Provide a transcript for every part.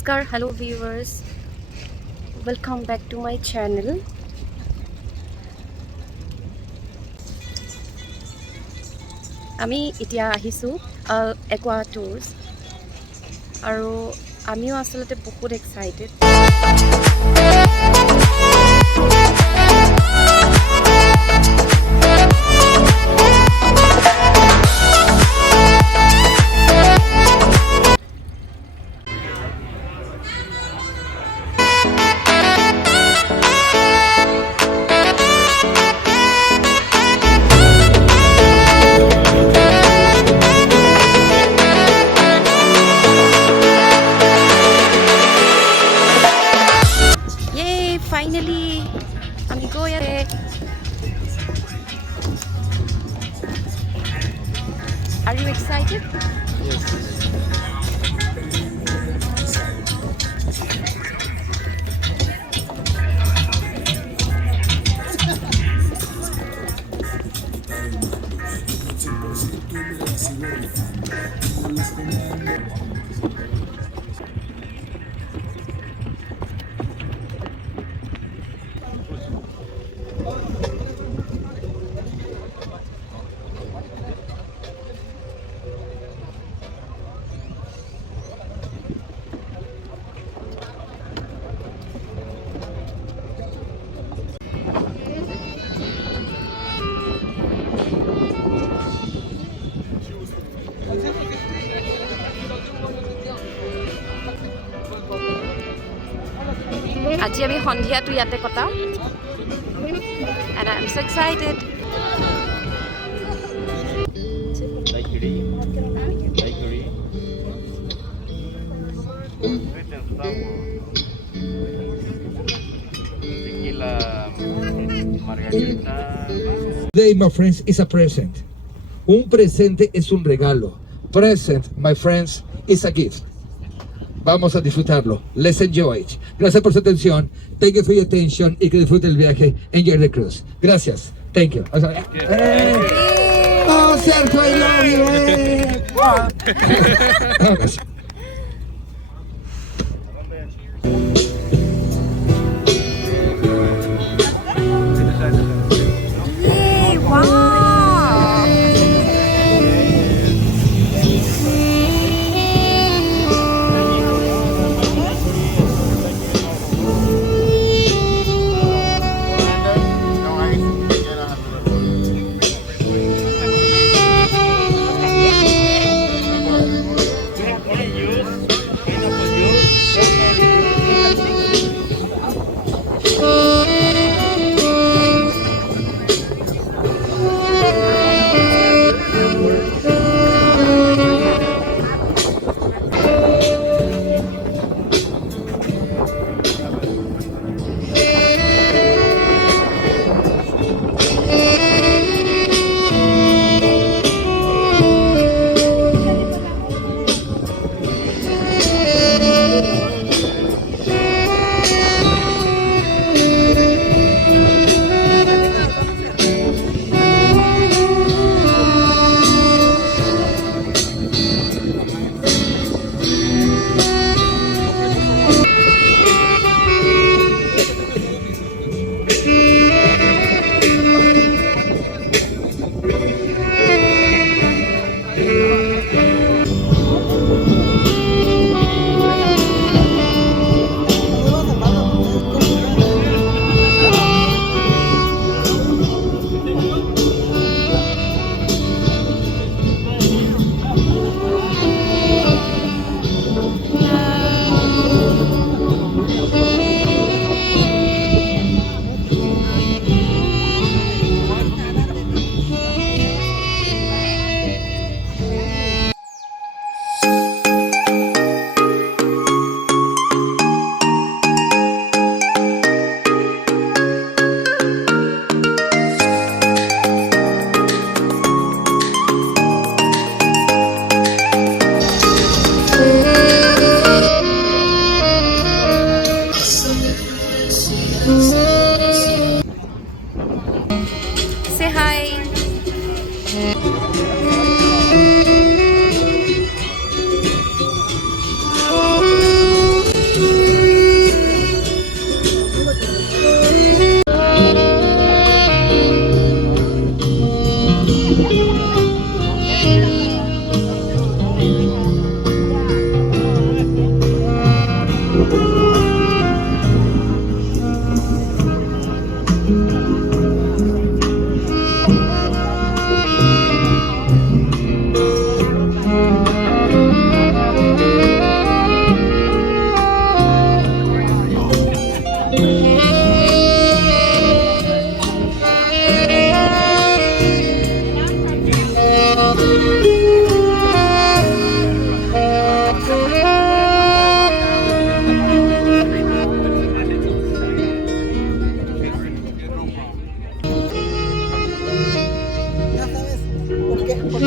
Namaskar, hello viewers. Welcome back to my channel. আমি এতিয়া আহিছোঁ একোৱা টুৰ্ছ আৰু আমিও আচলতে বহুত এক্সাইটেড। Finally, আমি গৈ আছে। Are you excited? Yes. আজি আমি সন্ধিয়াটো ইয়াতে কটাও and I'm so excited. Bakery. Tequila, margarita. Today, my friends, is a present. Un presente es un regalo. Present, my friends, is a gift. Vamos a disfrutarlo. Let's enjoy it. Gracias por su atención. Thank you for your attention y que disfrute el viaje. Enjoy the cruise. Gracias. Thank you. Oh, Sergio, I love you. Gracias. Yay, wow. Say hi. There you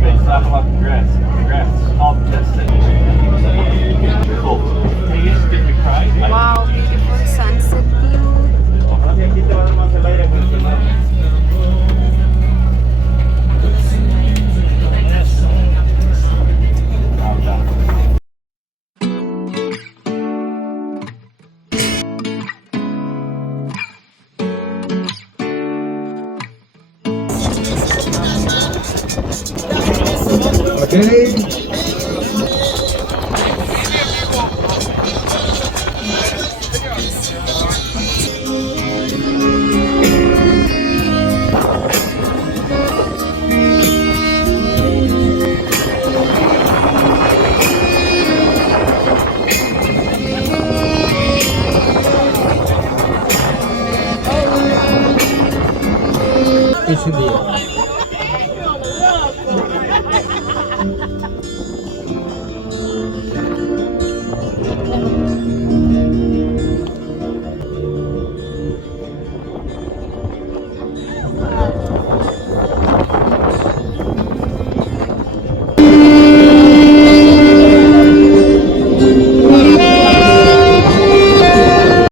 go. Stop about the grass. All tested. Cool. Hey, yes, did we cry? Wow, beautiful sunset view. Okay. It's in the air.